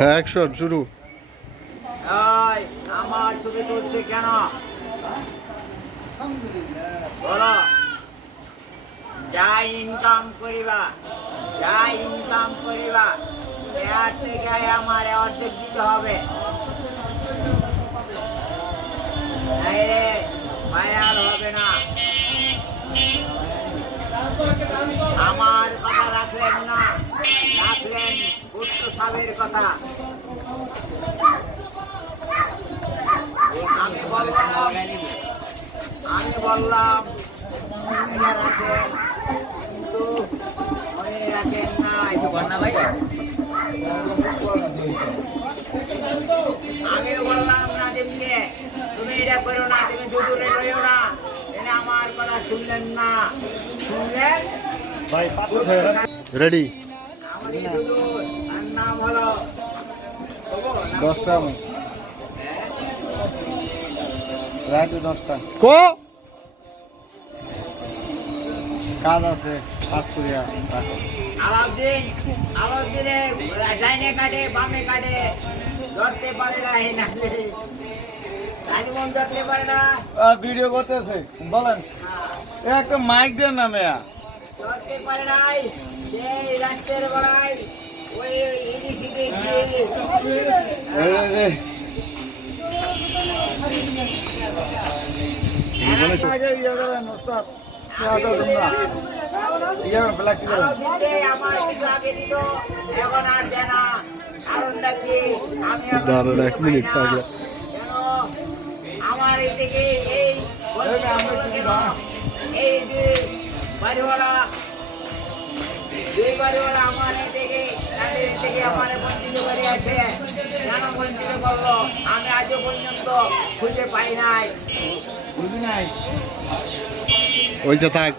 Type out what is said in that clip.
Action শুরু। আমার ছবি তুলছে কেন? বলো। যা ইনকাম করিবা, যা ইনকাম করিবা, এর থেকে আমার অর্ধেক দিতে হবে। কথা। আমি বললাম আমি বললাম রাখেন কিন্তু মনে রাখেন না। আমি বললাম না দিমকে তুমি এটা করো না তুমি দুদূরে রইও না। এটা আমার কথা শুনলেন না। শুনলেন? রেডি আমি দশটা। রাতে দশটা। কো? কাজ আছে কাজ ভিডিও করতেছে বলেন। একটা মাইক দেন না মেয়া। ধরতে পারে নাই সেই রাজ্যের বেলায় ওই দাঁড়ান, এক মিনিট, পাগলা। আমার এই থেকে এই এই দিবা? এই বাড়িওয়ালা আমার আছে। কেন আমি আজও পর্যন্ত খুঁজে পাই নাই। ওই যে থাক।